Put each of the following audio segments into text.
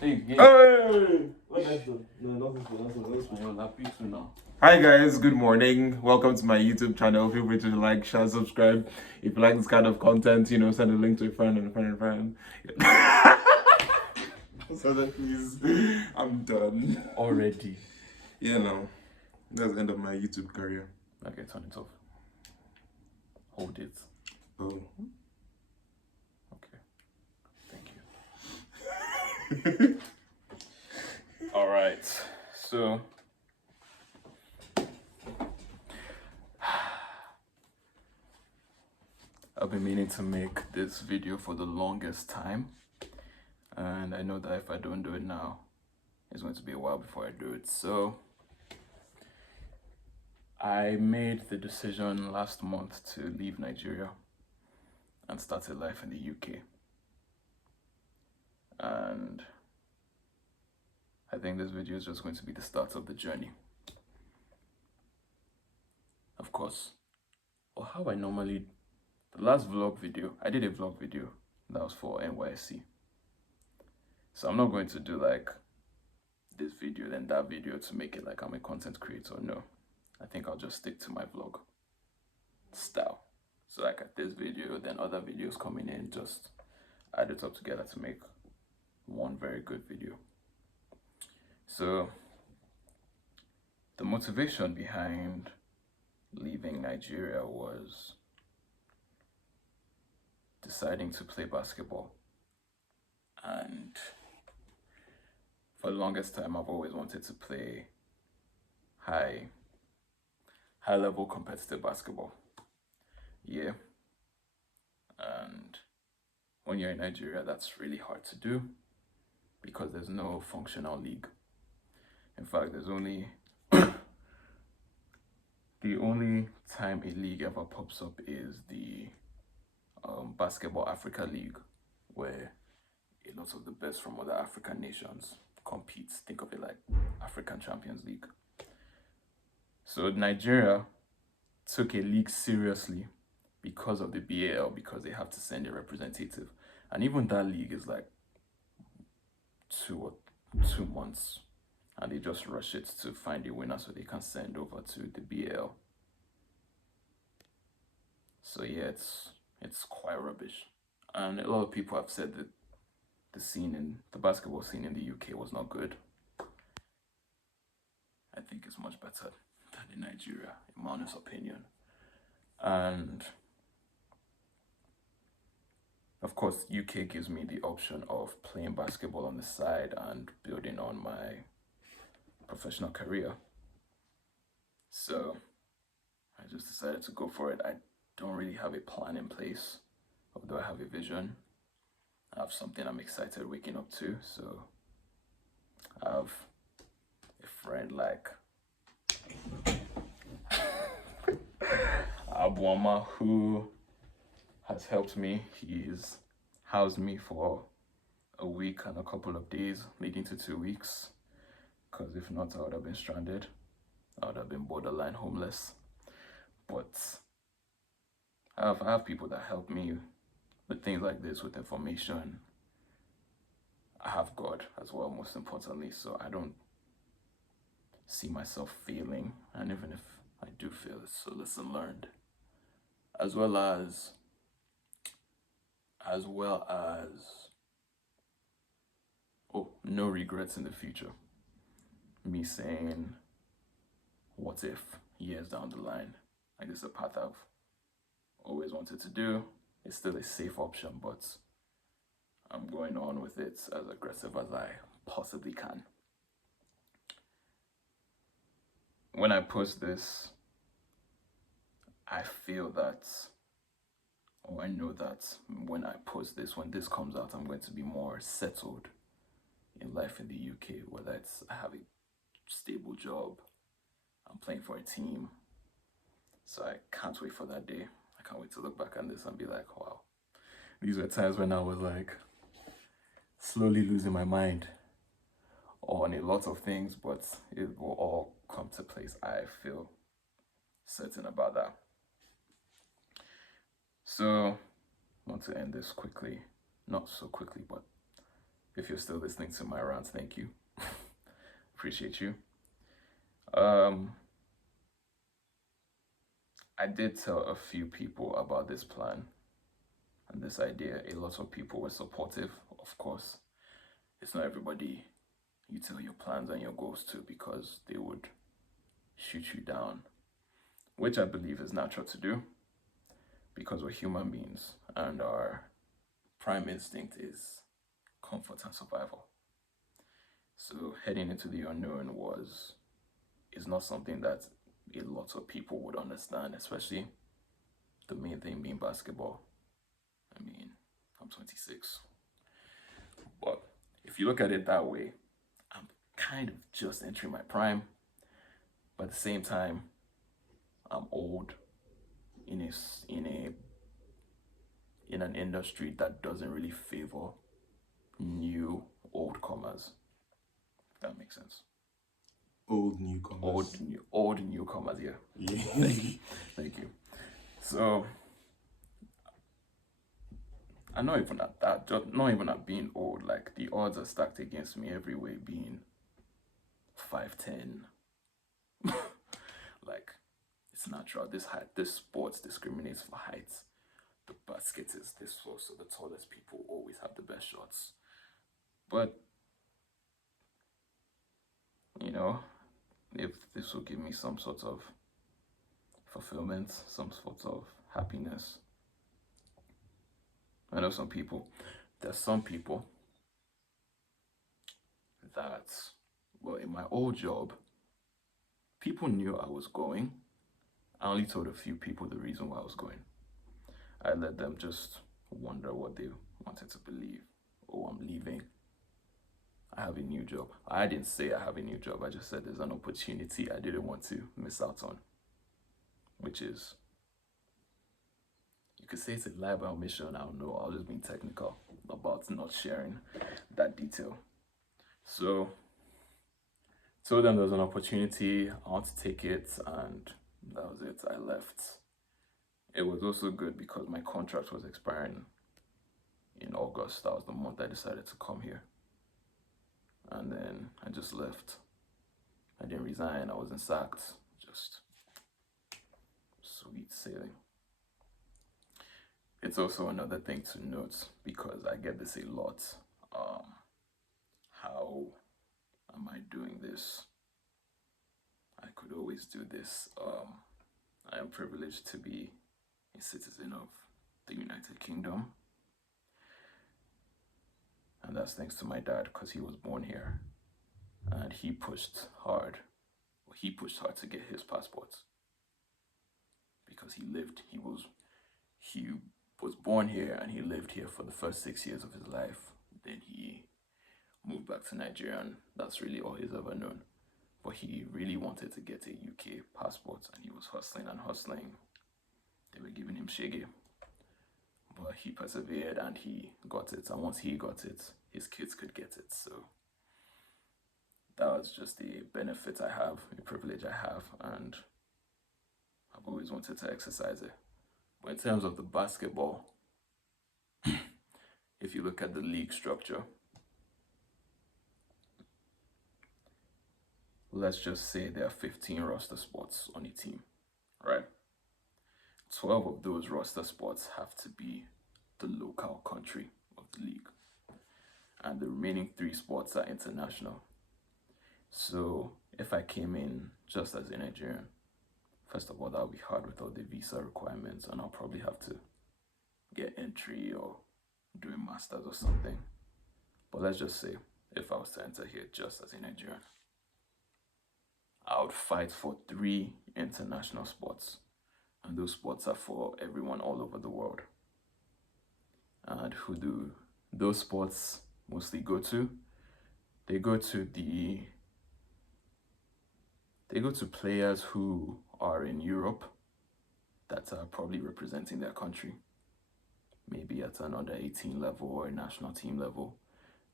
Hey, Hey! what is that? No, nothing. Now. Hi guys, good morning. Welcome to my YouTube channel. Feel free to like, share, subscribe. If you like this kind of content, send a link to a friend and a friend and a friend. So that please, I'm done. Already. Yeah, no. That's the end of my YouTube career. Okay, turn it off. Hold it. Oh. Okay. Thank you. Alright. So I've been meaning to make this video for the longest time. And I know that if I don't do it now, it's going to be a while before I do it. So I made the decision last month to leave Nigeria and start a life in the UK. And I think this video is just going to be the start of the journey. Of course, or how I normally, the last vlog video, I did a vlog video that was for NYSC. So I'm not going to do like this video, then that video to make it like I'm a content creator. No, I think I'll just stick to my vlog style. So like at this video, then other videos coming in, just add it up together to make one very good video. So the motivation behind leaving Nigeria was deciding to play basketball. And for the longest time, I've always wanted to play high level competitive basketball. Yeah. And when you're in Nigeria, that's really hard to do because there's no functional league. In fact, there's only the only time a league ever pops up is the Basketball Africa League, where a lot of the best from other African nations compete. Think of it like African Champions League. So Nigeria took a league seriously because of the BAL, because they have to send a representative. And even that league is like 2 months. And they just rush it to find a winner so they can send over to the BAL. So yeah, it's quite rubbish. And a lot of people have said that the basketball scene in the UK was not good. I think it's much better than in Nigeria, in my honest opinion. And of course, UK gives me the option of playing basketball on the side and building on my professional career. So I just decided to go for it. I don't really have a plan in place, although I have a vision. I have something I'm excited waking up to. So I have a friend like Abuama who has helped me. He's housed me for a week and a couple of days, leading to 2 weeks. Because if not, I would have been stranded. I would have been borderline homeless. But I have people that help me with things like this, with information. I have God as well, most importantly, so I don't see myself failing. And even if I do fail, it's a lesson learned. As well as no regrets in the future. Me saying, what if years down the line? Like, this is a path I've always wanted to do. It's still a safe option, but I'm going on with it as aggressive as I possibly can. When I post this, I feel that, or I know that when I post this, when this comes out, I'm going to be more settled in life in the UK, whether it's I have a stable job, I'm playing for a team. So I can't wait for that day. I can't wait to look back on this and be like, wow, these were times when I was like slowly losing my mind on a lot of things, but it will all come to place. I feel certain about that. So I want to end this quickly, not so quickly, but If you're still listening to my rants, thank you. Appreciate you. Um, I did tell a few people about this plan and this idea. A lot of people were supportive, of course. It's not everybody you tell your plans and your goals to, because they would shoot you down, which I believe is natural to do because we're human beings and our prime instinct is comfort and survival. So heading into the unknown is not something that a lot of people would understand, especially the main thing being basketball. I mean, I'm 26. But if you look at it that way, I'm kind of just entering my prime. But at the same time, I'm old in an industry that doesn't really favor new old comers. If that makes sense. Old newcomers. Old newcomers, yeah. Yeah. Thank you. So I'm not even at that, just not even at being old. Like, the odds are stacked against me every way, being 5'10". Like, it's natural. This sports discriminates for height. The basket is this low, so the tallest people always have the best shots. But you know, if this will give me some sort of fulfillment, some sort of happiness. I know there's some people that, well, in my old job, people knew I was going. I only told a few people the reason why I was going. I let them just wonder what they wanted to believe. Oh, I'm leaving. I have a new job. I didn't say I have a new job. I just said there's an opportunity I didn't want to miss out on, which is, you could say it's a lie by omission. I don't know. I was just being technical about not sharing that detail. So, told them there was an opportunity. I want to take it, and that was it. I left. It was also good because my contract was expiring in August. That was the month I decided to come here. And then I just left. I didn't resign. I wasn't sacked. Just sweet sailing. It's also another thing to note, because I get this a lot. How am I doing this? I could always do this. I am privileged to be a citizen of the United Kingdom. And that's thanks to my dad, because he was born here. And he pushed hard. Well, he pushed hard to get his passport. Because he was born here and he lived here for the first 6 years of his life. Then he moved back to Nigeria, and that's really all he's ever known. But he really wanted to get a UK passport, and he was hustling and hustling. They were giving him shege. But he persevered and he got it. And once he got it, his kids could get it. So that was just a benefit I have, a privilege I have, and I've always wanted to exercise it. But in terms of the basketball, if you look at the league structure, let's just say there are 15 roster spots on a team, right? 12 of those roster spots have to be the local country of the league, and the remaining 3 spots are international. So if I came in just as a Nigerian, first of all, that would be hard with all the visa requirements, and I'll probably have to get entry or do a master's or something. But let's just say, if I was to enter here just as a Nigerian, I would fight for 3 international spots, and those spots are for everyone all over the world. And who do those spots mostly go to? They go to players who are in Europe that are probably representing their country, maybe at an under 18 level or a national team level.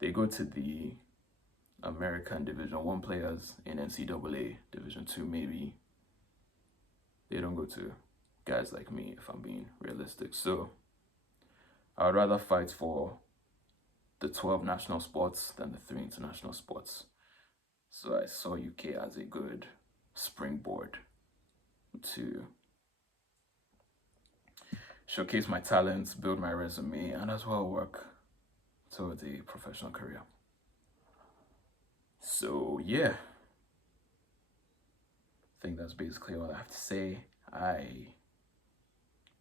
They go to the American Division 1 players in NCAA Division 2 maybe. They don't go to guys like me, if I'm being realistic. So I would rather fight for the 12 national sports, then the 3 international sports. So I saw UK as a good springboard to showcase my talents, build my resume, and as well work towards a professional career. So yeah, I think that's basically all I have to say. I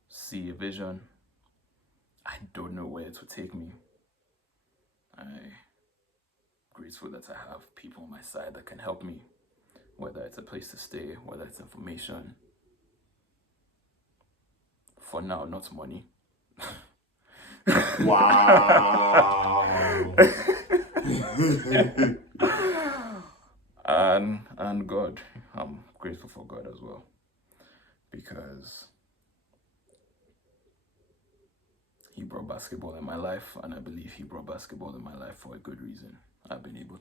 see a vision. I don't know where it will take me. I'm grateful that I have people on my side that can help me, whether it's a place to stay, whether it's information. For now, not money. Wow. And God, I'm grateful for God as well, because He brought basketball in my life, and I believe He brought basketball in my life for a good reason. I've been able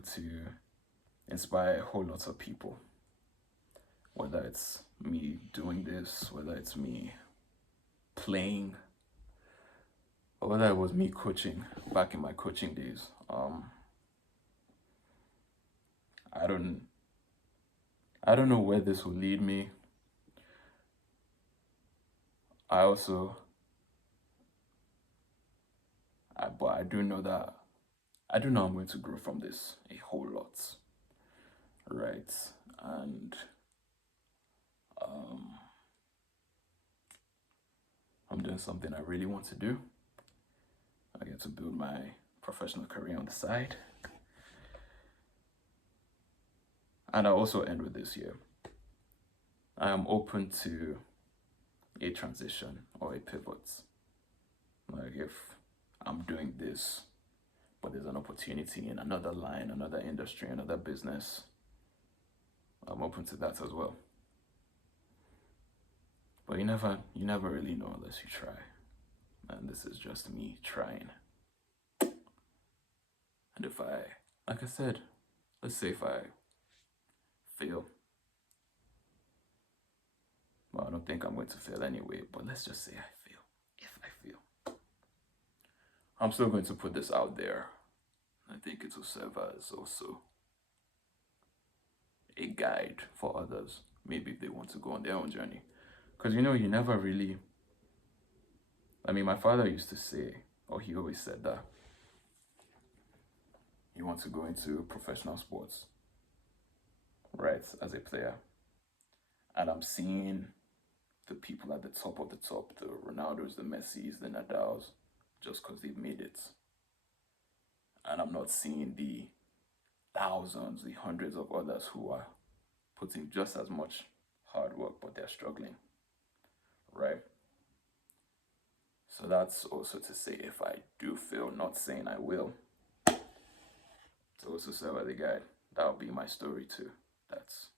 to inspire a whole lot of people, whether it's me doing this, whether it's me playing, or whether it was me coaching back in my coaching days. I don't know where this will lead me. But I do know I'm going to grow from this a whole lot, right? And I'm doing something I really want to do. I get to build my professional career on the side. And I'll also end with this year. I am open to a transition or a pivot. Like if I'm doing this, but there's an opportunity in another line, another industry, another business, I'm open to that as well. But you never really know unless you try. And this is just me trying. And if like I said, let's say if I fail. Well, I don't think I'm going to fail anyway, but let's just say I fail. If I fail, I'm still going to put this out there. I think it will serve as also a guide for others, maybe if they want to go on their own journey. Because you never really, my father used to say, or he always said that you want to go into professional sports, right, as a player. And I'm seeing the people at the top of the top, the Ronaldos, the Messis, the Nadals, just because they've made it. And I'm not seeing the thousands, the hundreds of others who are putting just as much hard work, but they're struggling, right? So that's also to say, if I do fail, not saying I will, to also serve as a guide. That'll be my story too. That's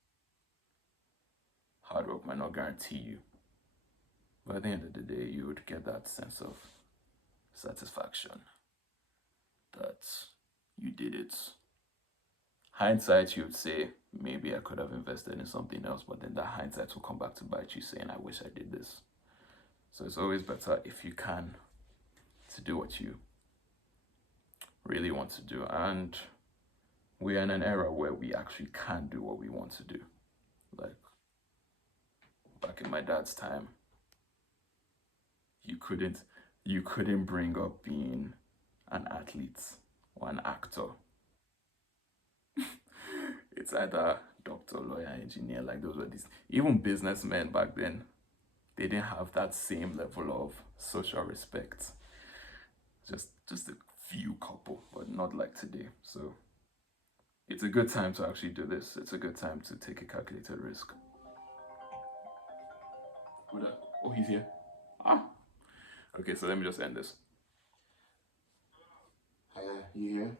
hard work might not guarantee you, but at the end of the day, you would get that sense of satisfaction that you did it. Hindsight, you would say, maybe I could have invested in something else, but then that hindsight will come back to bite you saying, I wish I did this. So it's always better if you can to do what you really want to do. And we're in an era where we actually can do what we want to do. Like back in my dad's time, you couldn't bring up being an athlete or an actor. It's either doctor, lawyer, engineer, like those were these. Even businessmen back then, they didn't have that same level of social respect. Just a few couple, but not like today. So it's a good time to actually do this. It's a good time to take a calculated risk. Oh, he's here. Okay, so let me just end this. You here?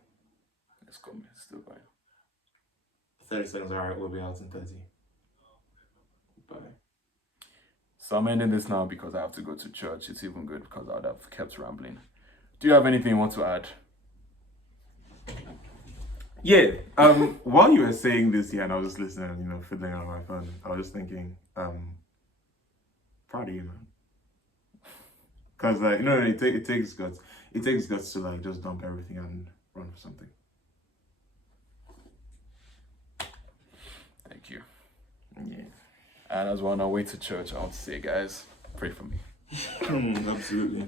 It's coming. It's still fine. 30 seconds, alright, we'll be out in 30. Bye. So I'm ending this now because I have to go to church. It's even good because I would have kept rambling. Do you have anything you want to add? Yeah. While you were saying this, and I was just listening, fiddling on my phone, I was just thinking, proud of you, man. Because like no, it takes guts. It takes guts to like just dump everything and run for something. Thank you. Yeah. And as we're on our way to church, I want to say, guys, pray for me. Absolutely.